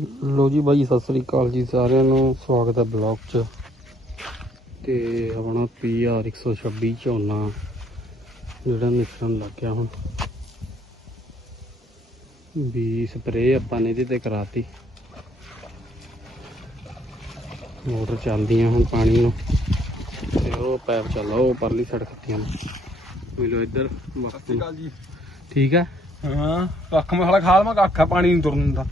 ਲੋ ਜੀ ਬਾਈ ਸਤਿ ਸ੍ਰੀ ਅਕਾਲ ਜੀ ਸਾਰਿਆਂ ਨੂੰ। ਸਵਾਗਤ ਹੈ ਬਲੌਗ 'ਚ। ਤੇ ਆਪਣਾ PR 126 ਝੋਨਾ ਜਿਹੜਾ ਨਿਕਲਣ ਲੱਗ ਗਿਆ ਹੁਣ। ਵੀ ਸਪਰੇਅ ਆਪਾਂ ਨੇ ਇਹਦੇ ਤੇ ਕਰਾਤੀ। ਮੋਟਰ ਚੱਲਦੀ ਆ ਹੁਣ ਪਾਣੀ ਨੂੰ। ਤੇ ਉਹ ਪੈਪ ਚੱਲਦਾ ਉਹ ਪਰਲੀ ਸੜਕ ਖੱਤੀਆਂ ਮਿਲੋ ਇੱਧਰ ਜੀ। ਠੀਕ ਹੈ? ਹਾਂ ਕੱਖ ਮਸਾਲਾ ਖਾਲ ਮੈਂ ਕੱਖਾ ਪਾਣੀ ਨਹੀਂ ਤੁਰਨ ਦਿੰਦਾ।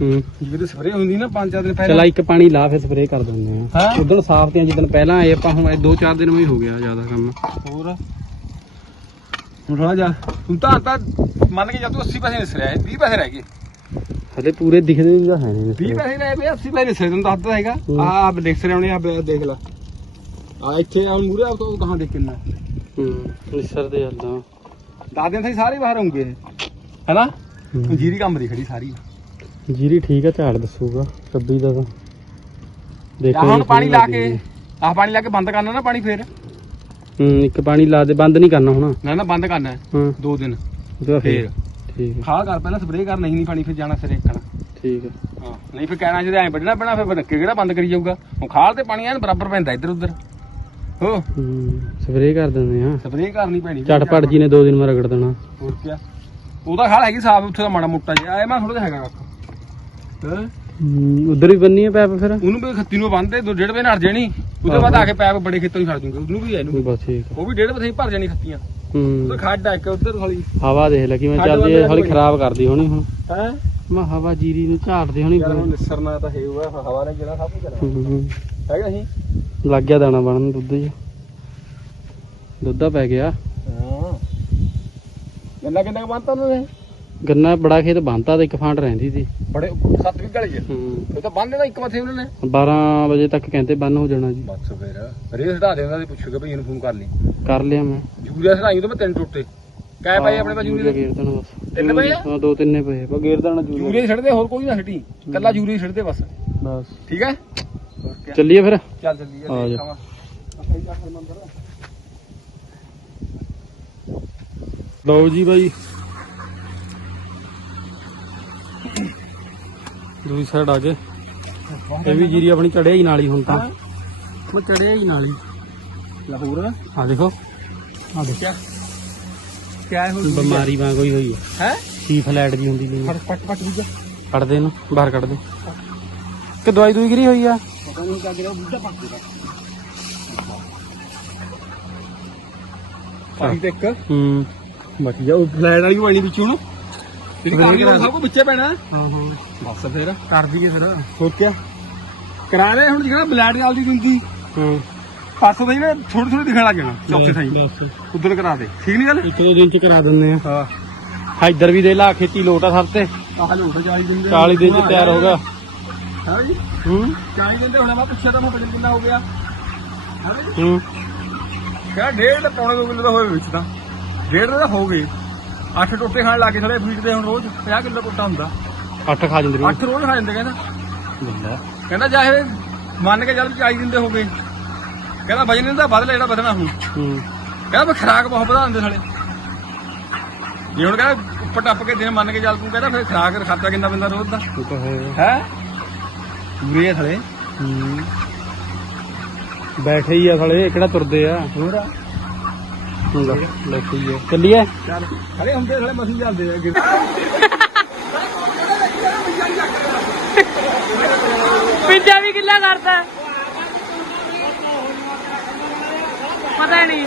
ਹੂੰ। ਜਿਵੇਂ ਸਪਰੇ ਹੁੰਦੀ ਨਾ ਪੰਜ ਚਾਰ ਦਿਨ ਚਲਾ ਪਹਿਲਾਂ ਇੱਕ ਪਾਣੀ ਲਾ ਫਿਰ ਸਪਰੇਅ ਕਰ ਦਿੰਦੇ ਆ। ਹੈਂ? ਉਦੋਂ ਸਾਫ਼ ਤੇ ਜਿੱਦਣ ਪਹਿਲਾਂ ਆਏ ਆਪਾਂ ਹੁਣ 2-4 ਦਿਨ ਵਿੱਚ ਹੋ ਗਿਆ ਜ਼ਿਆਦਾ ਕੰਮ। ਹੋਰ? ਹੁਣ ਥੋੜਾ ਜਾ ਤੂੰ ਤਾਂ ਤਾਂ ਮੰਨ ਕੇ ਜਾ ਤੂੰ 80 ਪੈਸੇ ਨਿਸ ਰਿਹਾ 20 ਪੈਸੇ ਰਹਿ ਗਏ। ਹਲੇ ਪੂਰੇ ਦਿਖਦੇ ਵੀ ਤਾਂ ਹੈ ਨਹੀਂ 20 ਪੈਸੇ ਰਹਿ ਗਏ 80 ਪੈਸੇ ਨਿਸ ਰਹੇ ਤੈਨੂੰ ਦੱਸਦਾ ਹੈਗਾ। ਹੂੰ। ਆਹ ਦੇਖ ਰਹੇ ਹੋਣੇ ਆ ਦੇਖ ਲੈ। ਆ ਇੱਥੇ ਆ ਮੂਰੇ ਆ ਤੋਂ ਕਹਾਂ ਦੇਖ ਕਿੰਨਾ। ਹੂੰ ਨਿਸਰ ਦੇ ਹੱਦਾਂ। ਦਸ ਦਿਨ ਸਹੀ ਸਾਰੇ ਬਾਹਰ ਹੋਣਗੇ ਹੈਨਾ? ਜੀਰੀ ਕੰਮ ਦੀ ਖੜੀ ਸਾਰੀ। ਜੀਰੀ ਠੀਕ ਆ ਝਾੜ ਦੱਸੂਗਾ 26 ਦਾ ਤਾਂ। ਆ ਹੁਣ ਪਾਣੀ ਲਾ ਕੇ। ਆਹ ਪਾਣੀ ਲਾ ਕੇ ਬੰਦ ਕਰਨਾ ਨਾ ਪਾਣੀ ਫੇਰ। ਹੂੰ ਇੱਕ ਪਾਣੀ ਲਾ ਦੇ ਬੰਦ ਨਹੀਂ ਕਰਨਾ ਹੁਣ। ਨਾ ਨਾ ਬੰਦ ਕਰਨਾ ਹੈ। ਦੋ ਦਿਨ। ਫੇਰ ਠੀਕ ਖਾਲ ਕਰ ਪਹਿਲਾਂ ਸਪਰੇਅ ਕਰ ਨਹੀਂ ਨਹੀਂ ਪਾਣੀ ਫਿਰ ਜਾਣਾ ਸਿਰੇ ਇੱਕਣਾ ਠੀਕ ਹੈ ਹਾਂ ਨਹੀਂ ਫਿਰ ਕਹਿਣਾ ਜਿਹਦੇ ਐਂ ਵੱਢਣਾ ਪੈਣਾ ਫਿਰ ਨੱਕੇ ਕਿਹੜਾ ਬੰਦ ਕਰੀ ਜਾਊਗਾ। ਹੁਣ ਖਾਲ ਤੇ ਪਾਣੀ ਐਨ ਬਰਾਬਰ ਪੈਂਦਾ ਇੱਧਰ ਉੱਧਰ। ਹੋ। ਸਪਰੇਅ ਕਰ ਦਿੰਦੇ ਆ। ਸਪਰੇਅ ਕਰਨੀ ਪੈਣੀ ਝਟਪਟ ਜੀ ਨੇ ਦੋ ਦਿਨ ਮੈਂ ਰਗੜ ਦੇਣਾ। ਹੋਰ ਕੀ ਉਹਦਾ ਖਾਲ ਹੈਗੀ ਸਾਫ਼ ਉੱਥੇ ਦਾ ਮਾੜਾ ਮੋਟਾ ਜਿਹਾ। ਐ ਮੈਂ ਥੋੜਾ ਜਿਹਾ ਹੈਗਾ ਕੱਖ ਹੈਂ? ਹੂੰ ਉਧਰ ਵੀ ਬੰਨੀ ਹੈ ਪੈਪ ਫਿਰ? ਉਹਨੂੰ ਵੀ ਖੱਤੀ ਨੂੰ ਬੰਨਦੇ ਦੋ ਡੇਢ ਵੇ ਨੜ ਜਾਣੀ। ਉਹਦੇ ਬਾਅਦ ਆ ਕੇ ਪੈਪ ਬੜੇ ਖੇਤਾਂ 'ਚ ਛੱਡ ਦੂੰਗੇ। ਉਹਨੂੰ ਵੀ ਇਹਨੂੰ ਬਸ ਠੀਕ। ਉਹ ਵੀ ਡੇਢ ਵਥੇ ਭਰ ਜਾਣੀ ਖੱਤੀਆਂ। ਹੂੰ। ਉਹਦਾ ਖੱਡ ਆ ਇੱਕ ਉੱਧਰ ਖਾਲੀ ਹਵਾ ਦੇਖ ਲੈ ਕਿਵੇਂ ਚੱਲਦੀ ਹੈ ਹੌਲੀ। ਖਰਾਬ ਕਰਦੀ ਹੋਣੀ ਹੁਣ। ਹੈ? ਮੈਂ ਹਵਾ ਜੀਰੀ ਨੂੰ ਝਾੜਦੇ ਹੋਣੀ ਯਾਰ ਹੁਣ ਨਿਸਰਨਾ ਤਾਂ ਹੈ ਹੋਇਆ ਹਵਾ ਨੇ ਜਿਹੜਾ ਸਭ ਕੁਝ ਕਰਨਾ ਹੂੰ ਹੈਗਾ ਸੀ ਲੱਗ ਗਿਆ ਦਾਣਾ ਬਣਨ ਦੁੱਧ 'ਚ ਦੁੱਧਾ ਪੈ ਗਿਆ। ਹਾਂ। ਕਿੰਨਾ ਕਿੰਨਾ ਬੰਨਤਾ ਉਹਨਾਂ? ਗੰਨਾ ਬੜਾ ਖੇਤ ਬੰਨਤਾ ਤੇ ਇੱਕ ਫਾਂਟ ਰਹਿੰਦੀ ਸੀ। ਬੜੇ ਸੱਤ ਵੀ ਗਲੇ ਹੂੰ। ਇਹ ਤਾਂ ਬੰਨ ਦੇਣਾ ਇੱਕ ਮੱਥੇ ਉਹਨਾਂ ਨੇ। 12 ਵਜੇ ਤੱਕ ਕਹਿੰਦੇ ਬੰਨ ਹੋ ਜਾਣਾ ਜੀ। ਬਸ ਫਿਰ ਰੇਸ ਹਟਾ ਦੇ ਉਹਨਾਂ ਦੇ ਪੁੱਛੂਗਾ ਭਈ ਇਹਨੂੰ ਫੋਨ ਕਰ ਲਈ। ਕਰ ਲਿਆ ਮੈਂ। ਯੂਰੀਆ ਹਟਾਈ ਤਾਂ ਮੈਂ ਤਿੰਨ ਟੁੱਟੇ। ਕਾਹ ਪਏ ਆਪਣੇ ਪਾਸ ਯੂਰੀਆ ਗੇਰ ਦੇਣਾ ਬਸ। ਤਿੰਨ ਪਏ ਆ? ਹਾਂ ਦੋ ਤਿੰਨੇ ਪਏ ਬਸ ਗੇਰ ਦੇਣਾ ਯੂਰੀਆ। ਛੱਡਦੇ ਹੋਰ ਕੋਈ ਨਾ ਛੱਡੀ। ਕੱਲਾ ਯੂਰੀਆ ਛੱਡਦੇ ਬਸ। ਬਸ। ਠੀਕ ਹੈ? ਚੱਲੀਏ ਫਿਰ? ਚੱਲ ਚੱਲੀਏ ਆ ਜਾ। ਲਓ ਜੀ ਬਾਈ। ਦੂਜੀ ਸਾਈਡ ਆ ਗਏ ਇਹ ਵੀ ਜੀਰੀ ਆਪਣੀ ਚੜਿਆ ਹੀ ਨਾਲ ਹੀ ਹੁਣ ਤਾਂ। ਉਹ ਚੜਿਆ ਹੀ ਨਾਲ ਹੀ। ਲਾਹੌਰ? ਆ ਦੇਖੋ। ਆ ਦੇਖੋ। ਕਿਆ? ਕਿਆ ਹੋ ਬਿਮਾਰੀ ਵਾਂਗ ਹੋਈ ਹੋਈ ਹੈ ਹੈ? ਸੀ ਫਲੈਟ ਜੀ ਹੁੰਦੀ ਨਹੀਂ। ਫਟ ਫਟ ਫਟ ਬੁੱਝਾ ਕੱਢ ਦੇ ਇਹਨੂੰ ਬਾਹਰ ਕੱਢ ਦੇ ਕਿ ਦਵਾਈ ਦੂਈ ਗਿਰੀ ਹੋਈ ਆ? ਪਤਾ ਨਹੀਂ ਕਾ ਗਿਰਾ ਬੁੱਝਾ ਪੱਕ ਗਿਆ। ਪਾਣੀ ਤੇ ਇੱਕ। ਹੂੰ। ਬਾਕੀ ਜਾ ਉਹ ਫਲੈਟ ਵਾਲੀ ਬਣੀ ਵਿੱਚ। ਹੁਣ ਤੇਰੀ ਫਿਰ ਕਾਗਜ਼ ਕਿਹੜਾ? ਸਭ ਕੁ ਵਿੱਚੇ ਪੈਣਾ। ਹਾਂ ਹਾਂ। ਬਸ ਫਿਰ। ਕਰ ਦਈਏ ਫਿਰ। ਹੋਰ ਕੀ ਕਰਾ ਲੈ ਹੁਣ ਜਿਹੜਾ ਬਲੈਡ ਨਾਲ ਦੀ ਦਿੰਦੀ ਹਾਂ। ਪਾਸੋਂ ਦਾ ਜਿਹੜਾ ਥੋੜੀ ਥੋੜੀ ਦਿਖਣ ਲੱਗ ਜਾਣਾ ਚੌਥੇ ਸਾਈ ਬਸ। ਉਧਰ ਕਰਾ ਦੇ। ਠੀਕ ਨਹੀਂ ਗੱਲ? ਇੱਕ ਦੋ ਦਿਨ ਚ ਕਰਾ ਦਿੰਦੇ ਆ। ਹਾਂ। ਇੱਧਰ ਵੀ ਦੇ ਲਾ ਖੇਤੀ ਲੋਟ ਆ ਸਭ ਤੇ। ਆਹ ਲੋਟ 40 ਦਿਨ ਦੇ 40 ਦਿਨ ਚ ਤਿਆਰ ਹੋ ਗਿਆ। ਹਾਂ ਜੀ? ਹੂੰ। 40 ਦਿਨ ਦੇ ਹੋਣਾ ਮੈਂ ਪੁੱਛਿਆ ਤਾਂ ਮੈਂ ਵਜਨ ਕਿੰਨਾ ਹੋ ਗਿਆ? ਹਾਂ ਜੀ? ਹੂੰ। ਕਿਹਾ ਡੇਢ ਤੇ ਪੌਣੇ 2 ਕਿਲੋ ਦਾ ਹੋਵੇ ਵਿੱਚ ਤਾਂ। ਡੇਢ ਦਾ ਹੋ ਗਏ। 8 ਟੋਟੇ ਖਾਣ ਲੱਗੇ ਸਾਰੇ ਫੀਟ ਦੇ ਹੁਣ ਰੋਜ਼ 50 ਕਿਲੋ ਟੋਟਾ ਹੁੰਦਾ। ਅੱਠ ਖਾ ਜਾਂਦੇ 8 ਰੋਜ਼ ਖਾ ਜਾਂਦੇ ਕਹਿੰਦਾ। ਬੰਦਾ ਕਹਿੰਦਾ ਚਾਹੇ ਮੰਨ ਕੇ ਚੱਲ 40 ਦਿਨ ਦੇ ਹੋ ਗਏ। ਕਹਿੰਦਾ ਵਜਨ ਇਹਦਾ ਵੱਧ ਲੈ ਜਿਹੜਾ ਵਧਣਾ ਹੁਣ। ਹੂੰ। ਕਹਿੰਦਾ ਮੈਂ ਖਰਾਕ ਬਹੁਤ ਵਧਾ ਦਿੰਦੇ ਸਾਲੇ। ਜੇ ਹੁਣ ਕਹਿੰਦਾ ਉੱਪਰ ਟੱਪ ਕੇ ਦਿਨ ਮੰਨ ਕੇ ਚੱਲ ਤੂੰ ਕਹਿੰਦਾ ਫਿਰ ਖਰਾਕ ਖਰਚਾ ਕਿੰਨਾ ਬੰਦਾ ਰੋਜ਼ ਦਾ? ਤਾਂ ਹੈ। ਹੈ? ਪੂਰੇ ਆ ਹੂੰ। ਬੈਠੇ ਹੀ ਆ ਸਾਲੇ ਕਿਹੜਾ ਤੁਰਦੇ ਆ। ਹੋਰ ਲੈ, ਬੈਠੇ ਹੀ ਆ ਚੱਲੀਏ? ਚੱਲ। ਖੜੇ ਹੁੰਦੇ ਥਲੇ ਮਸੀਂ ਚੱਲਦੇ ਆ ਅੱਗੇ। ਪਿੰਜਾ ਵੀ ਕਿੱਲਾ ਕਰਦਾ? ਪਤਾ ਨਹੀਂ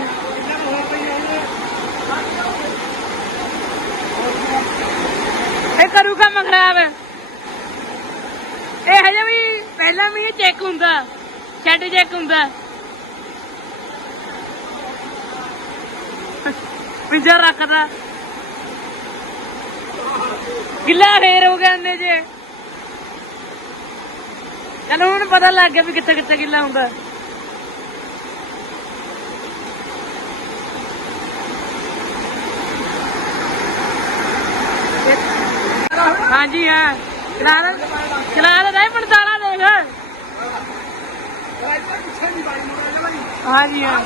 ਇਹ ਕਰੂ ਕੰਮ ਖਰਾਬ। ਇਹ ਹਜੇ ਵੀ ਪਹਿਲਾਂ ਵੀ ਇਹ ਚੈੱਕ ਹੁੰਦਾ। ਛੱਡ ਚੈੱਕ ਹੁੰਦਾ। ਪਿੰਜਾ ਰੱਖਦਾ। ਗਿੱਲਾ ਫੇਰ ਹੋ ਗਿਆ ਅੰਨੇ ਜੇ। ਚਲੋ ਹੁਣ ਪਤਾ ਲੱਗ ਗਿਆ ਵੀ ਕਿੱਥੇ ਕਿੱਥੇ ਗਿੱਲਾ ਹੁੰਦਾ। ਹਾਂਜੀ ਹਾਂ। ਚਲਾ ਲੈ। ਚਲਾ ਲੈ ਨਹੀਂ ਪੜਤਾਲਾ ਦੇਖ। ਹਾਂਜੀ ਹਾਂ।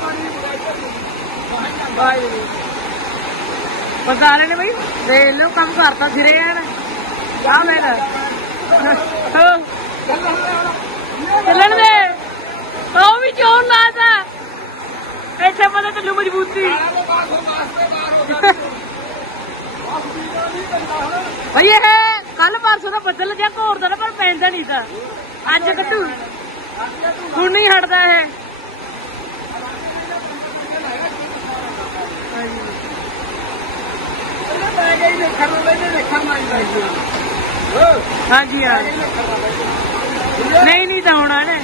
ਬਾਈ ਪਤਾ ਨੇ ਬਈ, ਦੇਖ ਲਓ ਕੰਮ ਕਰਤਾ ਫਿਰੇ ਆਣ ਆ ਲੈ ਲੈ ਚੱਲਣ ਦੇ। ਉਹ ਵੀ ਚੋਰ ਲਾਦਾ ਇੱਥੇ ਪਤਾ ਤੈਨੂੰ ਮਜ਼ਬੂਤੀ। ਭਈ ਇਹ ਕੱਲ ਪਰਸੋਂ ਦਾ ਬੱਦਲ ਜਿਹਾ ਘੋਰਦਾ ਨਾ, ਪਰ ਪੈਂਦਾ ਨਹੀਂ ਤਾਂ। ਅੱਜ ਕੱਟੂ ਹੁਣ ਨਹੀਂ ਹਟਦਾ ਇਹ। ਹਾਂਜੀ ਹਾਂ। ਨਹੀਂ ਨਹੀਂ ਤਾਂ ਹੋਣਾ ਨੇ।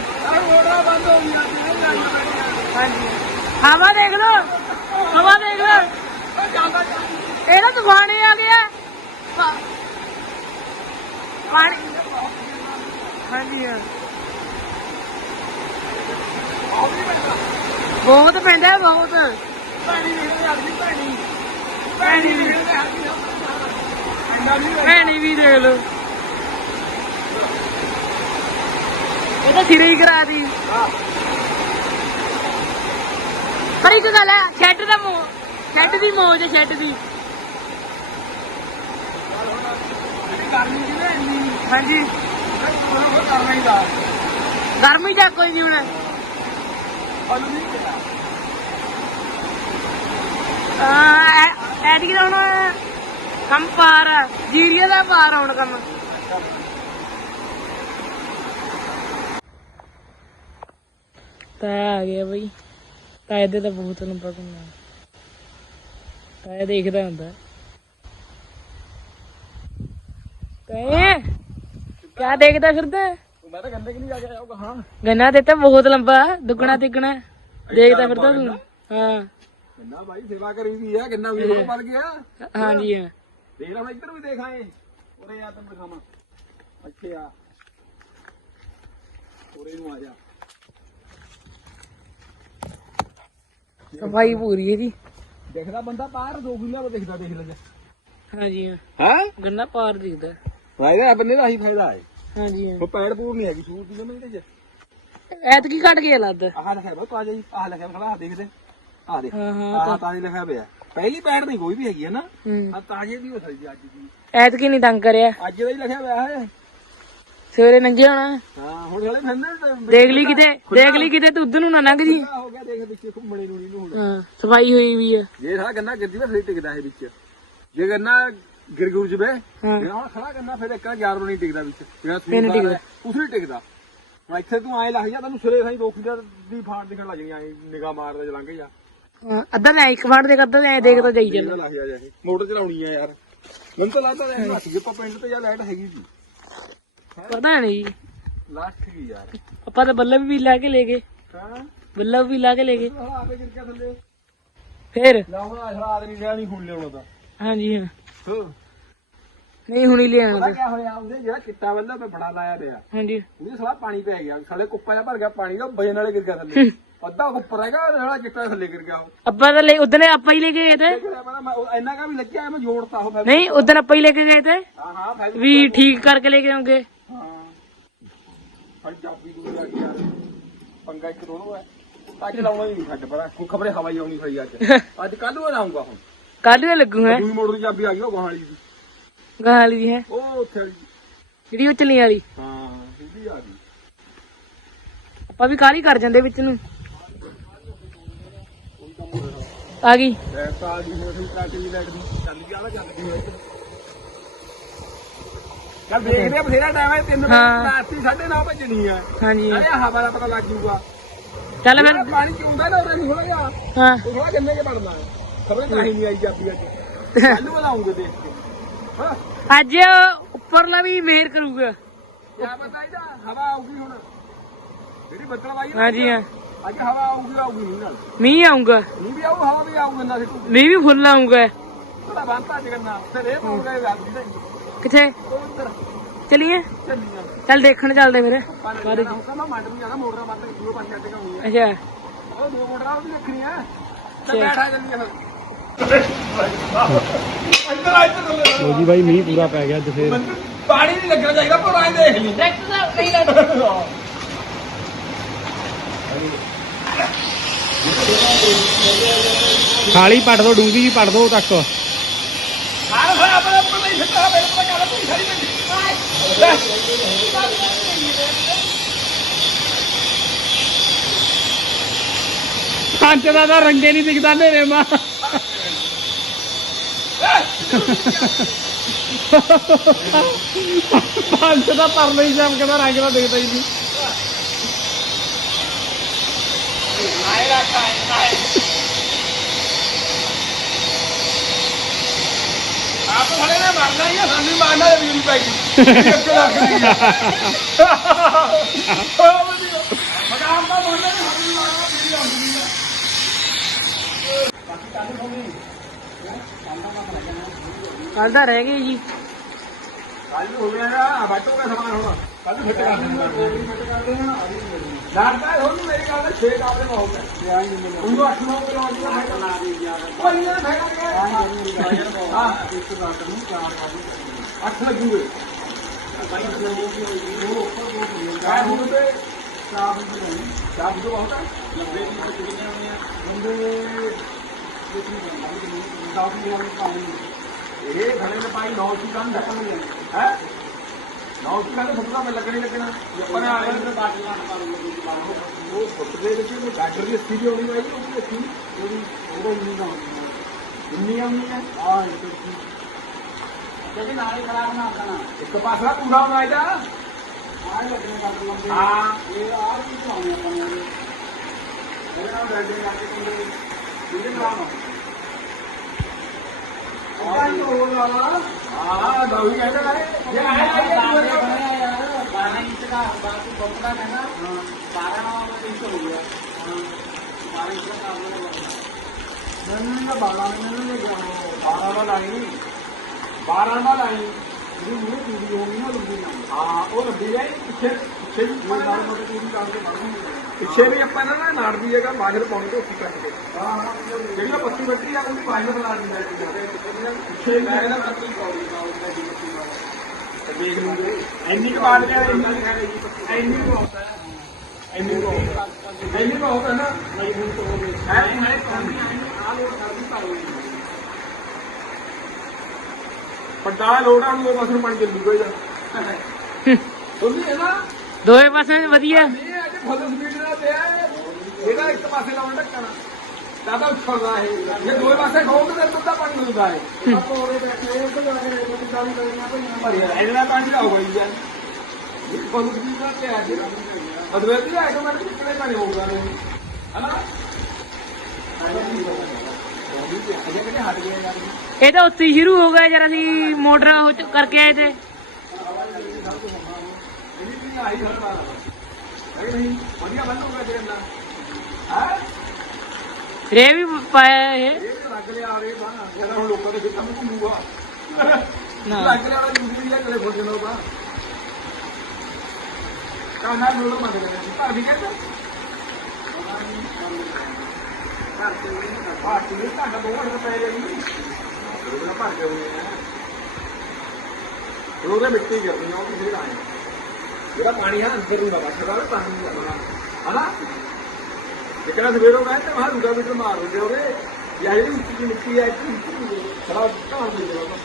ਹਾਂਜੀ। ਹਵਾ ਦੇਖ ਲੋ ਹਵਾ ਦੇਖ ਲੋ ਇਹ ਨਾ ਤੂਫਾਨ ਆ ਗਿਆ। ਪਾਣੀ ਹਾਂਜੀ ਹਾਂ। ਬਹੁਤ ਪੈਂਦਾ ਬਹੁਤ। ਪਾਣੀ ਪਾਣੀ ਵੀ ਭੈਣੀ ਵੀ ਦੇਖ ਲੋ ਇਹ ਤਾਂ ਸਿਰੇ ਹੀ ਕਰਾ ਦੀ ਪਰ ਇੱਕ ਗੱਲ ਹੈ ਸ਼ੈੱਡ ਦਾ ਮੋ ਸ਼ੈੱਡ ਦੀ ਮੋਜ ਹੈ ਸ਼ੈੱਡ ਦੀ। ਹਾਂਜੀ। ਗਰਮੀ ਜਾ ਕੋਈ ਨਹੀਂ ਹੁਣ। ਐਤਕੀ ਤਾਂ ਹੁਣ ਕੰਮ ਪਾਰ ਆ। ਜੀਰੀਆ ਦਾ ਪਾਰ ਹੁਣ ਕੰਮ। ਤਾਂ ਆ ਗਿਆ ਬਈ। ਤਾਂ ਇਹਦੇ ਤਾਂ ਬਹੁਤ ਲੰਬਾ ਘੁੰਮਣਾ ਤਾਂ ਇਹ ਦੇਖਦਾ ਹੁੰਦਾ। ਤਾਂ ਕਿਆ ਦੇਖਦਾ ਫਿਰਦਾ? ਮੈਂ ਤਾਂ ਗੰਦੇ ਕਿ ਨਹੀਂ ਕੇ ਆਊਗਾ ਹਾਂ। ਗੰਨਾ ਤੇ ਤਾਂ ਬਹੁਤ ਲੰਬਾ ਦੁੱਗਣਾ ਤਿੱਗਣਾ। ਦੇਖਦਾ ਫਿਰਦਾ ਤੂੰ। ਹਾਂ। ਕਿੰਨਾ ਭਾਈ ਸੇਵਾ ਕਰੀ ਦੀ ਆ ਕਿੰਨਾ ਵੀ ਹੋਰ ਵੱਧ ਗਿਆ। ਹਾਂਜੀ ਹਾਂ। ਦੇਖ ਲੈ ਹੁਣ ਇੱਧਰ ਵੀ ਦੇਖ ਆਏ। ਉਰੇ ਆ ਤੈਨੂੰ ਦਿਖਾਵਾਂ। ਅੱਛੇ ਆ। ਉਰੇ ਨੂੰ ਆ ਜਾ। ਸਫ਼ਾਈ ਪੂਰੀ ਇਹਦੀ। ਦੇਖਦਾ ਬੰਦਾ ਬਾਹਰ ਦੋ ਗੁੱਲਾ ਦਿਖਦਾ ਦੇਖ ਲੈ ਹਾਂਜੀ ਹਾਂ। ਹਾਂ? ਗੰਨਾ ਪਾਰ ਦਿਖਦਾ। ਫਾਇਦਾ ਬੰਦੇ ਦਾ ਹੀ ਫਾਇਦਾ ਹੈ। ਹਾਂਜੀ ਹਾਂ। ਉਹ ਪੈੜ ਪੂਰ ਨਹੀਂ ਹੈਗੀ ਸੂਰ ਦੀ ਜਮੇ ਇਹਦੇ ਚ ਐਤਕੀ ਘਟ ਗਿਆ ਲੱਦ ਆਹ ਲਿਖਿਆ ਬਈ ਤਾਜਾ ਜੀ ਆਹ ਲਿਖਿਆ ਖੜਾ ਦੇਖਦੇ ਆਹ ਦੇਖ। ਹਾਂ ਹਾਂ ਆਹ ਤਾਜ਼ਾ ਲਿਖਿਆ ਪਿਆ। ਪਹਿਲੀ ਪੈੜ ਨਹੀਂ ਕੋਈ ਵੀ ਹੈਗੀ ਹੈ ਨਾ। ਹੂੰ। ਆ ਤਾਜ਼ੇ ਦੀ ਹੋ ਸਕਦੀ ਅੱਜ ਦੀ। ਐਤਕੀ ਨਹੀਂ ਤੰਗ ਕਰਿਆ। ਅੱਜ ਦਾ ਹੀ ਲਿਖਿਆ ਪਿਆ ਹੈ ਸਵੇਰੇ ਨੰਗੇ ਹੋਣਾ। ਹਾਂ ਹੁਣ ਹਲੇ ਫਿਰਦੇ ਦੇਖ ਲਈ ਕਿਤੇ ਦੇਖ ਲਈ ਕਿਤੇ ਤੂੰ ਉਧਰ ਨੂੰ ਨਾ ਲੰਘ ਜੀ। ਹੋ ਗਿਆ ਦੇਖ ਵਿੱਚ ਘੁੰਮਣੇ ਨੂੰ ਨਹੀਂ ਹੁਣ। ਹਾਂ ਸਫ਼ਾਈ ਹੋਈ ਵੀ ਆ। ਜੇ ਸਾਰਾ ਗੰਨਾ ਗਿਰਦੀ ਵਾ ਫਿਰ ਟਿਕਦਾ ਇਹ ਵਿੱਚ। ਜੇ ਗੰਨਾ ਗਿਰ ਗੁਰ ਜਵੇ ਹਾਂ। ਜੇ ਹੁਣ ਖੜਾ ਗੰਨਾ ਫਿਰ ਇੱਕ ਯਾਰ ਨਹੀਂ ਟਿਕਦਾ ਵਿੱਚ। ਜਿਹੜਾ ਸੂਰ ਟਿਕਦਾ। ਉਸ ਨਹੀਂ ਟਿਕਦਾ। ਹੁਣ ਇੱਥੇ ਤੂੰ ਐ ਲੱਗ ਜਾ ਤੈਨੂੰ ਸਿਰੇ ਸਾਈ ਰੋਕ ਜਾ ਦੀ ਫਾੜ ਦਿਖਣ ਲੱਗ ਜਾਣੀ ਐ ਨਿਗਾਹ ਮਾਰਦਾ ਜਲੰਗ ਜਾ। ਹਾਂ, ਅੱਧਾ ਮੈਂ ਇੱਕ ਵਾਰ ਦੇ ਕਰਦਾ ਐ ਦੇਖਦਾ ਜਾਈ ਚੱਲ ਇਹਦਾ ਲੱਗ ਜਾ ਜੇ ਮੋਟਰ ਚਲਾਉਣੀ ਆ ਯਾਰ। ਮੈਨੂੰ ਤਾਂ ਲੱਗਦਾ ਐ ਹੱਥ ਜੇ ਪਿੰਡ ਤੇ ਜਾਂ ਲਾਈਟ ਹੈਗੀ ਸੀ। ਪਤਾ ਨਹੀਂ। ਲਾਸਟ ਹੀ ਯਾਰ। ਆਪਾਂ ਤਾਂ ਬੱਲਬ ਵੀ ਲਾ ਕੇ ਲੈ ਗਏ। ਹਾਂ? ਬੱਲਬ ਵੀ ਲਾ ਕੇ ਲੈ ਗਏ। ਹਲਾ ਕੇ ਗਿਰ ਕੇ ਥੱਲੇ। ਫੇਰ? ਲਾਉਣਾ ਹਲਾ ਨਹੀਂ ਲਿਆ ਨਹੀਂ ਹੁਣ ਲਿਆਉਣਾ ਤਾਂ। ਹਾਂਜੀ ਹਾਂ ਹਾਂ ਨਹੀਂ ਹੁਣੀ ਲਿਆਣਾ ਪਤਾ ਕੀ ਹੋਇਆ ਉਹਦੇ ਜਿਹੜਾ ਚਿੱਟਾ ਬੰਦਾ ਮੈਂ ਬੜਾ ਲਾਇਆ ਪਿਆ। ਹਾਂਜੀ। ਉਹਦੇ ਸਾਲਾ ਪਾਣੀ ਪੈ ਗਿਆ। ਸਾਲੇ ਕੁੱਪਾ ਜਿਹਾ ਭਰ ਗਿਆ ਪਾਣੀ ਦਾ ਵਜਨ ਵਾਲੇ ਗਿਰ ਗਿਆ ਥੱਲੇ। ਅੱਧਾ ਉੱਪਰ ਹੈਗਾ ਜਿਹੜਾ ਚਿੱਟਾ ਥੱਲੇ ਗਿਰ ਗਿਆ ਉਹ। ਆਪਾਂ ਤਾਂ ਲੈ ਉਦਨੇ ਆਪਾਂ ਹੀ ਲੈ ਕੇ ਗਏ ਤੇ। ਦੇਖਿਆ ਮੈਂ ਮੈਂ ਉਹ ਇੰਨਾ ਕਾ ਵੀ ਲੱਗਿਆ ਮੈਂ ਜੋੜਤਾ ਉਹ ਫਿਰ ਨਹੀਂ ਉਦਨ ਆਪਾਂ ਹੀ ਲੈ ਕੇ ਗਏ ਤੇ। ਹਾਂ ਹਾਂ ਫਿਰ ਵੀ ਠੀਕ ਕਰਕੇ ਲੈ ਕੇ ਆਉਂਗੇ। ਹਾਂ। ਫੜ ਚਾਬੀ ਦੂਰ ਲੱਗ ਗਿਆ। ਪੰਗਾ ਇੱਕ ਦੋਨੋਂ ਹੈ। ਅੱਜ ਲਾਉਣਾ ਹੀ ਨਹੀਂ ਛੱਡ ਪਰਾਂ। ਕੋਈ ਖਬਰੇ ਹਵਾਈ ਆਉਣੀ ਖੜੀ ਅੱਜ। ਅੱਜ ਕੱਲ ਨੂੰ ਲਾਉਂਗਾ ਹੁਣ। ਕੱਲ ਹੈ ਦੂਈ ਮੋਟਰ ਦੀ ਚਾਬੀ ਆ ਗਈ ਉਹ ਗਾਂ ਵਾਲੀ ਦੀ। ਗਾਂ ਵਾਲੀ ਦੀ ਹੈ। ਉਹ ਉੱਥੇ ਵਾਲੀ। ਦੀ। ਜਿਹੜੀ ਉਹ ਚਲੀ ਵਾਲੀ। ਹਾਂ ਸਿੱਧੀ ਆ ਗਈ। ਆਪਾਂ ਵੀ ਕਾਲੀ ਕਰ ਜਾਂਦੇ ਵਿੱਚ ਨੂੰ। ਆ ਗਈ। ਲੈਟ ਆ ਗਈ ਹੁਣ ਠੀਕ ਟੀਵੀ ਲੈਟ ਦੀ। ਚੱਲ ਗਿਆ ਨਾ ਚੱਲ ਗਈ ਹੋਈ ਚੱਲ ਦੇਖਦੇ ਆ ਬਥੇਰਾ ਟਾਈਮ ਹੈ ਤਿੰਨ ਹਾਂ। ਰਾਤੀ 9:30 ਵਜਣੀ ਆ। ਹਾਂਜੀ। ਅਰੇ ਹਵਾ ਦਾ ਪਤਾ ਲੱਗ ਜੂਗਾ। ਚੱਲ ਜਿਹੜਾ ਫਿਰ ਪਾਣੀ ਚੁੰਦਾ ਨਾ ਉਹਦਾ ਨਹੀਂ ਥੋੜਾ ਜਿਹਾ ਹਾਂ। ਉਹ ਥੋੜਾ ਗੰਨੇ ਚ ਬਣਦਾ ਖਬਰੇ ਤਾਂ ਹੀ ਨਹੀਂ ਆਈ ਚਾਬੀ ਅੱਜ। ਕੱਲ ਨੂੰ ਲਾਉਂਗੇ ਦੇਖ ਕੇ। ਹਾਂ। ਅੱਜ ਉੱਪਰਲਾ ਵੀ ਮਿਹਰ ਕਰੂਗਾ। ਕਿਆ ਪਤਾ ਇਹਦਾ ਹਵਾ ਆਊਗੀ ਹੁਣ। ਜਿਹੜੀ ਬੱਦਲ ਵਾਈ ਹਾਂਜੀ ਹਾਂ। ਅੱਜ ਹਵਾ ਆਊਗੀ ਆਊਗੀ ਨਹੀਂ ਨਾਲ। ਮੀਂਹ ਆਊਗਾ। ਨਹੀਂ ਵੀ ਆਊ ਹਵਾ ਵੀ ਆਊ ਗੰਨਾ ਸਿੱਟੂ ਮੀਂਹ ਵੀ ਫੁੱਲ ਆਊਗਾ। ਥੋੜਾ ਬੰਤਾ ਜਗੰਨਾ ਫਿਰ ਇਹ ਪਾਉ ਗਏ ਰਾਤ ਦੀ ਕਿੱਥੇ? ਉਹ ਉੱਧਰ ਚਲੀਏ? ਚੱਲੀਆਂ ਚੱਲ ਦੇਖਣ ਚੱਲਦੇ ਫਿਰ। ਪਾਣੀ ਦਾ ਹੁਕਮ ਆ ਮੰਡ ਨੂੰ ਜਾਣਾ ਮੋਟਰਾਂ ਬੰਦ ਕੇ ਦੂਰੋਂ ਪੰਜ ਅੱਡੇ ਹੋਣੀ ਆ। ਅੱਛਾ। ਉਹ ਦੋ ਮੋਟਰਾਂ ਉਹ ਵੀ ਰੱਖਣੀ ਆ ਤੇ ਬੈਠਾ ਜੰਨੀ ਫਿਰ। ਇੱਧਰ ਆ ਇੱਧਰ ਥੱਲੇ। ਲੋ ਜੀ ਬਾਈ ਮੀਂਹ ਪੂਰਾ ਪੈ ਗਿਆ ਅੱਜ ਫੇਰ। ਪਾਣੀ ਨਹੀਂ ਲੱਗਣਾ ਚਾਹੀਦਾ ਪਰ ਆਏ ਦੇਖ ਲਈ ਟਰੈਕਟਰ ਦਾ ਕਈ ਲੱਗ ਖਾਲੀ ਪੱਟ ਦੋ ਡੂੰਗੀ ਜੀ ਪੱਟ ਦੋ ਤੱਕ। ਸਾਰਾ ਸਾਰਾ ਆਪਣੇ ਉੱਪਰ ਨਹੀਂ ਸਿੱਟਾ ਮੇਰੇ ਕੋਲ ਕਹਿੰਦਾ ਕੋਈ ਖੜੀ ਨਹੀਂ ਦਾ ਤਾਂ ਰੰਗੇ ਨਹੀਂ ਦਿਖਦਾ ਨੇਰੇ ਮਾ। ਪੰਜ ਦਾ ਪਰਲੇ ਹੀ ਚਮਕਦਾ ਰੰਗ ਦਾ ਦਿਖਦਾ ਹੀ ਨਹੀਂ। ਖੜੇ ਨੇ ਮਾਰਨਾ ਹੀ ਆ ਸਾਨੂੰ ਮਾਰਨਾ ਹੈ ਵੀ ਪੈ ਗਈ ਇੱਕ ਲੱਖ ਦੀ ਮਗਾਮ ਦਾ ਬੋਲਣਾ ਸਾਨੂੰ ਮਾਰਨਾ ਵੀ ਆਉਂਦੀ ਹੈ ਕੱਲ ਤਾਂ ਰਹਿ ਗਏ ਜੀ। ਕੱਲ ਹੋ ਗਿਆ ਨਾ ਬਾਟੋ ਦਾ ਸਮਾਨ ਹੋਣਾ। ਕੱਲ ਫਿੱਟ ਕਰ ਦੇਣਾ ਫਿੱਟ ਕਰ ਦੇਣਾ ਲੜਦਾ ਹੋ ਮੇਰੀ ਗੱਲ 6 ਕਾਬਲੇ ਹੋ। ਗਿਆ ਉਹਨੂੰ 8 9 ਕਿਲੋ ਦੀ ਮੈਂ ਬਣਾ ਦੀ ਯਾਰ। ਕੋਈ ਨਾ ਮੈਂ ਕਰ ਹਾਂ ਇੱਕ ਬਾਤ ਨੂੰ ਚਾਰ ਕਰ 8 ਲੱਗੂਗੇ ਭਾਈ ਉਹ ਉੱਪਰ ਦੋ ਕਿਆ ਹੁਣ ਤੇ ਚਾਰ ਬੰਦੇ ਨਹੀਂ। ਚਾਰ ਬੰਦੇ ਬਹੁਤ ਲੱਭੇ ਦੀ ਕਿੰਨੇ ਹੋਣੀਆਂ ਬੰਦੇ ਇਹ ਘਰੇ ਨੇ ਪਾਈ ਨੌ ਸੀ ਕੰਮ ਢੱਕਣ ਨਹੀਂ ਹੈ? ਸੀ ਕੰਮ ਫੁੱਟਦਾ ਮੈਂ ਲੱਗਣੀ ਲੱਗਣਾ। ਆਪਾਂ ਨੇ ਆ ਗਏ ਤੇ ਬਾਕੀ ਨਾਲ ਪਾ ਉਹ ਫੁੱਟ ਦੇ ਵਿੱਚ ਉਹ ਗਾਜਰ ਦੀ ਦੀ ਹੋਣੀ ਬਾਈ ਉਹ ਅੱਸੀ ਉਹਦੀ ਉਹਦਾ ਇੰਨੀ ਨਾ ਇੰਨੀ ਆਉਣੀ ਹੈ ਹਾਂ ਇੱਕ ਅੱਸੀ ਕਿਉਂਕਿ ਨਾਲੇ ਖੜਾ ਬਣਾ ਦੇਣਾ। ਇੱਕ ਪਾਸਾ ਪੂਰਾ ਹੋਣਾ ਇਹਦਾ ਆਹ ਲੱਗਣੇ ਕੱਟ ਲੰਬੇ। ਹਾਂ। ਇਹ ਆਹ ਵੀ ਬਣਾਉਣੇ ਆਪਾਂ ਨੇ। ਇਹਦੇ ਨਾਲ ਬੈਠੇ ਲਾ ਕੇ ਕੁੰਡੇ ਇਹਦੇ ਨਾਲ ਆਹ ਹੀ ਹੋ ਲਾ ਹਾਂ ਦਾ ਵੀ ਕਹਿੰਦਾ ਹੈ ਜੇ ਆਇਆ। ਬਾਰਾਂ ਦਾ ਲਾਈ ਬਾਰਾਂ ਦਾ ਲਾਈ ਇਹ ਮੂੰਹ ਪੀੜੀ ਹੋਣੀ ਨਾ ਲੰਬੀ ਹਾਂ ਉਹ ਲੰਬੀ ਹੈ ਪਿੱਛੇ ਪਿੱਛੇ ਵੀ ਬਾਰਾਂ ਮੋਟੇ ਪੂਰੀ ਕਰਕੇ ਬਣੂਗੀ ਪਿੱਛੇ ਵੀ ਆਪਾਂ ਨਾ ਨਾ ਨਾੜ ਦੀ ਜਗ੍ਹਾ ਮਾਜਰ ਪਾਉਣੀ ਤੇ ਉੱਥੇ ਕੱਟ ਕੇ ਹਾਂ ਹਾਂ ਜਿਹੜੀ ਉਹ ਪੱਤੀ ਬੱਤੀ ਆ ਉਹਦੀ ਪਾਣੀ ਬਣਾ ਦਿੰਦਾ ਪਿੱਛੇ ਵੀ ਮੈਂ ਨਾ ਪੱਤੀ ਪਾਉਣੀ ਪਾਉਂਦਾ ਜੀ ਪੱਤੀ ਪਾਉਣੀ ਤੇ ਦੇਖ ਲੂਗੇ ਇੰਨੀ ਕੁ ਬਾਤ ਹੈ ਇੰਨੀ ਇੰਨੀ ਕੁ ਬਹੁਤ ਹੈ ਇੰਨੀ ਕੁ ਬਹੁਤ ਹੈ ਇੰਨੀ ਕੁ ਬਹੁਤ ਹੈ ਨਾ ਨਹੀਂ ਹੁਣ ਤੋਂ ਹੋ ਗਈ ਹੈ ਮੈਂ ਕਹਿੰਦੀ ਆ ਲੋੜ ਕਰਦੀ ਪਾਉਣੀ ਪੱਡਾ ਲੋੜਾ ਨੂੰ ਉਹ ਪਾਸੇ ਨੂੰ ਪਾਣੀ ਚੱਲੂਗਾ ਜਾਂ ਉਹਦੀ ਹੈ ਨਾ ਦੋਵੇਂ ਪਾਸੇ ਵਧੀਆ ਇਹ ਅੱਜ ਫੁੱਲ ਸਪੀਡ ਨਾਲ ਪਿਆ ਹੈ। ਇਹਦਾ ਇੱਕ ਪਾਸੇ ਲਾਉਣ ਢੱਕਣਾ ਦਾਦਾ ਉੱਠਦਾ ਹੈ ਜੇ ਦੋਵੇਂ ਪਾਸੇ ਖੋਲ ਤੇ ਦੁੱਧਾ ਪਾਣੀ ਮਿਲਦਾ ਹੈ। ਆਪਾਂ ਉਹਦੇ ਬੈਠੇ ਇਹ ਤੋਂ ਜਾ ਕੇ ਰੇਤ ਦੀ ਚਾਲੀ ਕਰਨਾ ਭਈਆਂ ਭਰਿਆ ਇਹਦਾ ਪਾਣੀ ਆਉਗਾ ਹੀ ਯਾਰ ਇਹ ਫੁੱਲ ਸਪੀਡ ਨਾਲ ਪਿਆ ਜੀ ਅਦਵੈਤੀ ਆਟੋਮੈਟਿਕ ਕਿਹੜੇ ਪਾਣੀ ਹੋਊਗਾ ਨੇ ਹਨਾ? ਅਜੇ ਕਿਹੜੇ ਹਟ ਗਏ ਯਾਰ ਇਹ ਤਾਂ ਉੱਥੇ ਹੀ ਸ਼ੁਰੂ ਹੋ ਗਿਆ ਜਦ ਅਸੀਂ ਮੋਟਰ ਉਹ ਚ ਕਰਕੇ ਆਏ ਤੇ। ਇਹ ਵੀ ਆਈ ਹਰਦਾ ਅਰੇ ਨਹੀਂ ਵਧੀਆ ਬੰਦ ਹੋ ਗਿਆ ਤੇਰੇ ਨਾਲ। ਹਾਂ? ਰੇ ਵੀ ਪਾਇਆ ਇਹ। ਇਹ ਤਾਂ ਲੱਗ ਲਿਆ ਰੇ ਬਾ ਜਿਹੜਾ ਹੁਣ ਲੋਕਾਂ ਦੇ ਖੇਤਾਂ ਵਿੱਚ ਘੁੰਮੂਗਾ ਨਾ। ਲੱਗ ਲਿਆ ਉਹ ਜੁੰਦੀ ਜਾਂ ਗਲੇ ਫੁੱਟ ਜਾਂਦਾ ਉਹਦਾ ਕਾਨਾ ਨੂੰ ਮੰਨ ਗਿਆ ਸੀ ਘਰ ਵੀ ਕਹਿੰਦਾ ਘਰ ਤੇ ਵੀ ਘਰ ਤੇ ਵੀ ਤੁਹਾਡਾ ਬਹੁਤ ਰੁਪਏ ਜੀ ਉਹਦਾ ਭਰ ਕੇ ਹੋਏ ਆ। ਉਹਦੇ ਮਿੱਟੀ ਕਰਨੀ ਆ ਉਹ ਕਿਸੇ ਆਏ ਜਿਹੜਾ ਪਾਣੀ ਹੈ ਅੰਦਰ ਨੂੰ ਲਗਾ ਸਕਦਾ ਪਾਣੀ ਨਹੀਂ ਲਗਾ ਹਨਾ? ਤੇ ਸਵੇਰ ਨੂੰ ਮੈਂ ਤੇ ਮਹਾ ਰੂਟਾ ਮੀਟਰ ਮਾਰ ਹੁੰਦੇ ਹੋਵੇ ਯਾਰ ਜਿਹੜੀ ਉੱਚੀ ਜਿਹੀ ਮਿੱਟੀ ਹੈ ਕਿ ਖੜਾ ਘਾਣ ਦੇ ਲਗਾ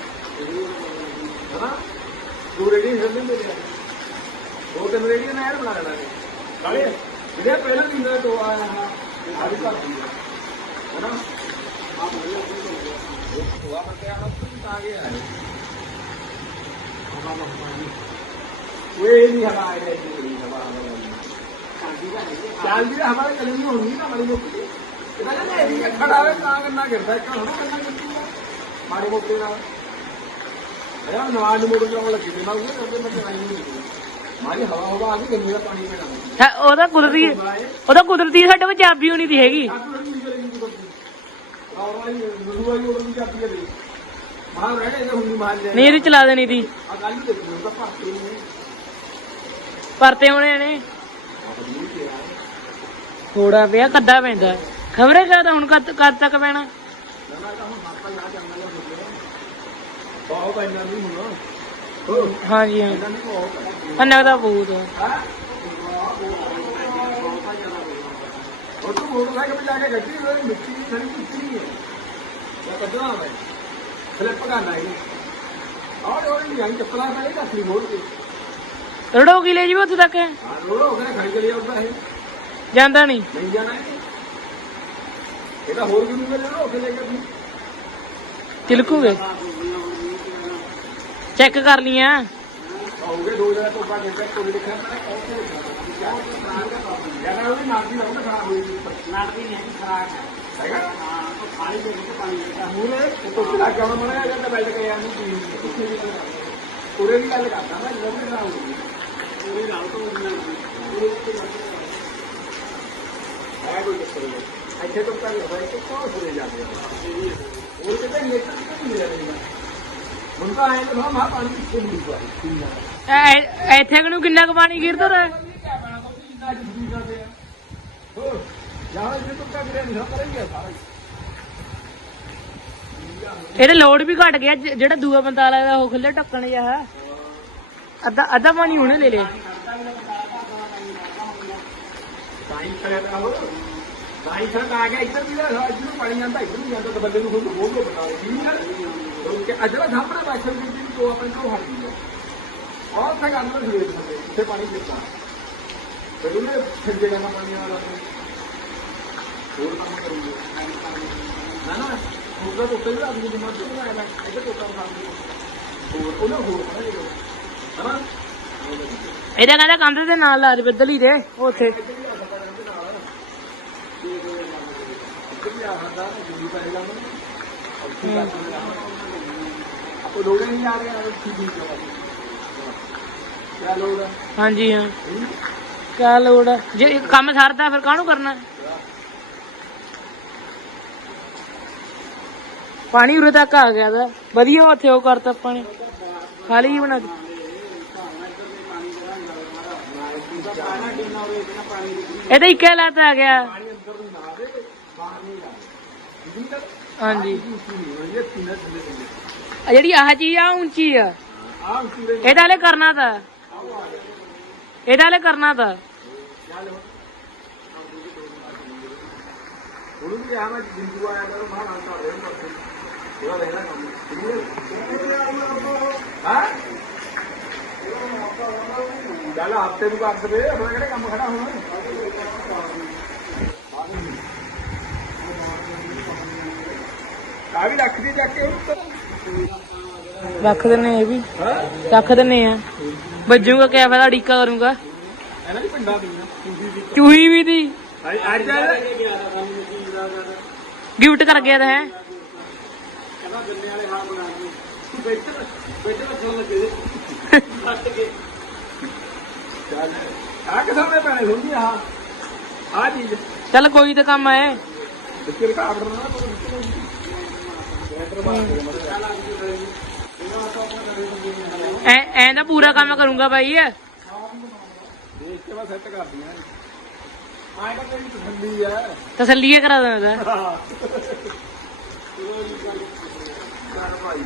ਹਨਾ? ਦੋ ਰੇਡੀ ਹੰਦੇ ਮੇਰੇ ਦੋ ਤਿੰਨ ਰੇਡੀ ਨਾ ਬਣਾ ਲੈਣਾ ਕਾਲੇ ਜਿਹੜੇ ਪਹਿਲਾਂ ਦਿਨ ਤੋਂ ਆਇਆ ਹਾਂ ਆ ਵੀ ਕਰ ਦਿੰਦਾ ਹਨਾ? ਆਪ ਮੇਰੇ ਆਪਣੀ ਤੋਂ ਹੋਆ ਪਰ ਕਿਆ ਮਤ ਤਾਂ ਆ ਗਿਆ ਹੈ। ਆਵਾਜ਼ ਆਉਂਦੀ हमारे नहीं हमारा चाल जी हमारे कल नहीं होगी ना हमारी लोग खड़ा है कहाँ करना गिरता है कहाँ करना गिरती है मारे मोटे ना यार नवाज मोड़ के लगी थी ना उसे करते मैं चलाई नहीं हमारी हवा हवा आगे गंदी का पानी में डाल ਹਾਂ, ਉਹਦਾ ਕੁਦਰਤੀ ਉਹਦਾ ਕੁਦਰਤੀ ਸਾਡੇ ਵਿੱਚ ਚਾਬੀ ਹੋਣੀ ਦੀ ਹੈਗੀ ਬਾਹਰ ਰਹਿਣੇ ਇਹ ਹੁੰਦੀ ਮਾਰ ਜਾਏ ਨਹੀਂ ਇਹਦੀ ਚਲਾ ਦੇਣੀ ਦੀ ਆ ਗੱਲ ਹੀ ਦੇਖੀ ਉਹਦਾ ਭਾਰਤੀ ਨੇ ਪਰਤੇ ਹੋਣੇ ਨੇ। ਥੋੜਾ ਪਿਆ, ਕੱਦਾ ਪੈਂਦਾ। ਖਬਰੇ ਕਦ ਹੁਣ ਕਦ ਕਦ ਤੱਕ ਪੈਣਾ? ਬਹੁਤ ਇੰਨਾ ਨਹੀਂ ਹੋਣਾ ਹਾਂਜੀ, ਹਾਂ। ਅੰਨਾ ਦਾ ਬਹੁਤ ਉਹ ਤੋਂ ਮੋਟਰਸਾਈਕਲ ਜਾ ਕੇ ਗੱਡੀ ਹੋਈ ਮਿੱਟੀ ਦੀ ਥੜੀ ਮਿੱਟੀ ਨਹੀਂ ਹੈ ਕੱਢਣਾ ਮੈਂ ਫਲਿੱਪ ਕਰਨਾ ਇਹ ਆਹ ਉਹ ਨਹੀਂ ਆਈ ਚੱਪਲਾਂ ਪੈ ਗਈ ਅਸਲੀ ਮੋੜ ਕੇ ਰੜੋ ਕੀ ਲੈ ਜੀ ਉੱਥੇ ਤੱਕ? ਹਾਂ ਰੋੜ ਹੋ ਗਿਆ ਖਾਈ ਚਲੀ ਆਉਂਦਾ ਇਹ। ਜਾਂਦਾ ਨਹੀਂ। ਨਹੀਂ ਜਾਣਾ ਇਹ। ਇਹਦਾ ਹੋਰ ਵੀ ਨਹੀਂ ਮਿਲਣਾ ਹੋ ਕੇ ਲੈ ਕੇ ਤੁਸੀਂ ਤਿਲਕੂਗੇ? ਚੈੱਕ ਕਰ ਲੀਆਂ ਆਉਗੇ ਦੋ ਜਣੇ ਤੋਂ ਬਾਅਦ ਇੱਕ ਕੋਈ ਦੇਖਿਆ ਮੈਂ ਕੌਣ ਸੇ ਯਾਰ ਉਹ ਵੀ ਨਾਕ ਦੀ ਲੱਗਦਾ ਖਰਾਬ ਹੋਈ ਖਰਾਬ ਹੈਗਾ? ਹਾਂ ਉਹ ਪਾਣੀ ਦੇ ਵਿੱਚ ਪਾਣੀ ਦਾ ਮੂਲੇ ਉਹ ਤੋਂ ਲੱਗ ਗਿਆ ਮਣਾ ਜਾਂ ਤਾਂ ਬੈਠ ਕੇ ਵੀ ਗੱਲ ਪੂਰੇ ਦੀ ਗੱਲ ਕਰਦਾ ਮੈਂ ਜਦੋਂ ਵੀ ਨਾ ਤੋਂ ਪੂਰੇ ਹੈ ਨਹੀਂ ਇੱਥੇ ਤੋਂ ਕਰ ਲਓ ਇੱਥੇ ਕੋਲ ਹੋ ਜਾਂਦੇ ਉਹ ਕਿਤੇ ਨੇਤਰ ਕਿਤੇ ਨਹੀਂ ਰਹਿੰਦਾ ਹੁਣ ਤਾਂ ਆਏ ਤਾਂ ਮਾ ਪਾਣੀ ਕਿੱਥੇ ਨਹੀਂ ਪਾ ਐ- ਇੱਥੇ ਕਿਨੂੰ ਕਿੰਨਾ ਕੁ ਪਾਣੀ ਗਿਰਦਾ ਰਿਹਾ ਇਹਦੇ ਲੋਡ ਵੀ ਘਟ ਗਿਆ ਜਿਹੜਾ ਦੂਆ ਬੰਦਾ ਵਾਲਾ ਉਹ ਖੁੱਲੇ ਢੱਕਣ ਜਿਹਾ ਅੱਧਾ ਅੱਧਾ ਪਾਣੀ ਹੁਣੇ ਲੈ ਲੇ ਸਾਈਂ ਖੜਿਆ ਤਾਂ ਸਾਈਂ ਖੜ ਆ ਗਿਆ ਇੱਧਰ ਵੀ ਇੱਧਰ ਪਾਣੀ ਜਾਂਦਾ ਇੱਧਰ ਨੂੰ ਜਾਂਦਾ ਬੰਦੇ ਨੂੰ ਕੋਈ ਬੋਲ ਬਤਾਓ ਠੀਕ ਹੈ ਕਿ ਅਜਲਾ ਸਾਹਮਣੇ ਬੈਠਣ ਦੀ ਵੀ ਆਪਣੇ ਤੋਂ ਹਟ ਗਈ ਔਰ ਤਾਂ ਗੱਲ ਨੂੰ ਦੇ ਦਿੰਦੇ ਇੱਥੇ ਪਾਣੀ ਦਿੱਤਾ ਫਿਰ ਉਹਨੇ ਫਿਰ ਜਿਹੜਾ ਨਾ ਪਾਣੀ ਵਾਲਾ ਹੋਰ ਕੰਮ ਕਰੂਗੇ ਨਾ ਨਾ ਉਹਦਾ ਤੋਂ ਪਹਿਲਾਂ ਆਦਮੀ ਦੇ ਮੱਥੇ ਆਇਆ ਇੱਧਰ ਤੋਂ ਕੰਮ ਕਰਦੇ ਹੋਰ ਉਹਨਾਂ ਹੋਰ ਬਣਾਏਗਾ ਹਨਾ ਇਹਦਾ ਕਹਿੰਦਾ ਕੰਧ ਦੇ ਨਾਲ ਲਾ ਦੇ ਬੱਦਲੀ ਦੇ, ਉੱਥੇ। ਆਪੋ ਲੋੜੇ ਨਹੀਂ ਆ ਰਹੇ ਠੀਕ ਨਹੀਂ ਕਿਆ ਲੋੜ ਹੈ ਹਾਂਜੀ, ਹਾਂ। ਕਿਆ ਲੋੜ ਆ? ਜੇ ਇਹ ਕੰਮ ਸਰਦਾ, ਫਿਰ ਕਾਹਨੂੰ ਕਰਨਾ? ਪਾਣੀ ਉਰੇ ਤੱਕ ਆ ਗਿਆ ਦਾ ਵਧੀਆ ਉੱਥੇ ਉਹ ਕਰਤਾ ਪਾਣੀ ਖਾਲੀ ਹੀ ਬਣਾ ਦਿੱਤੀ। ਇਹ ਤਾਂ ਇੱਕੇ ਲੱਤ ਆ ਗਿਆ। ਹਾਂਜੀ। ਆ ਜਿਹੜੀ ਆਹ ਚੀਜ਼ ਆ ਉੱਚੀ ਆ। ਆਹ ਉੱਚੀ ਇਹਦਾ ਹਲੇ ਕਰਨਾ ਤਾਂ। ਇਹਦਾ ਹਲੇ ਕਰਨਾ ਤਾਂ। ਉਹਨੂੰ ਵੀ ਕਿਹਾ ਜਿੰਦੂ ਆਇਆ ਕਰੋ ਮਾਂ ਨਾਲ ਕਰ ਰਿਹਾ ਪਰ ਉਹਦਾ ਰਹਿਣਾ ਕੰਮ ਹਾਂ। ਚੱਲ ਹਫ਼ਤੇ ਨੂੰ ਕਰ ਦਵੇ ਆਪਣਾ ਕਿਹੜੇ ਕੰਮ ਖੜਾ ਹੋਣਾ? ਆ ਵੀ ਰੱਖ ਦੀ ਜਾ ਕੇ ਰੱਖ ਦਿੰਨੇ ਇਹ ਵੀ। ਰੱਖ ਦਿੰਨੇ ਆ। ਵੱਜੂਗਾ ਕਿਆ ਫਾਇਦਾ ਡੀਕਾ ਕਰੂੰਗਾ। ਇਹਨਾਂ ਦੀ ਪਿੰਡਾਂ ਦੀ ਤੁਸੀਂ ਵੀ ਚੂਹੀ ਵੀ ਦੀ। ਅੱਜ ਗਿਫਟ ਕਰ ਗਿਆ ਤਾਂ ਹੈ। ਚੱਲ ਆ ਕਿਥੋਂ ਦੇ ਪੈਣੇ ਹੁੰਦੀ ਆ ਆ ਚੀਜ਼ ਚੱਲ ਕੋਈ ਤਾਂ ਕੰਮ ਆਏ ਬਿੱਕਰ ਦਾ ਆਰਡਰ ਨਾ ਕੋਈ ਬੈਟਰ ਮਾਰ ਦੇ ਐ ਐ ਦਾ ਪੂਰਾ ਕੰਮ ਕਰੂੰਗਾ ਬਾਈ ਦੇਖ ਕੇ ਮੈਂ ਸੈੱਟ ਕਰਦੀ ਆ ਆਏ ਤਾਂ ਤੇਰੀ ਤਸੱਲੀ ਆ ਤਸੱਲੀਏ ਕਰਾ ਦਿੰਦਾ ਕਰ ਭਾਈ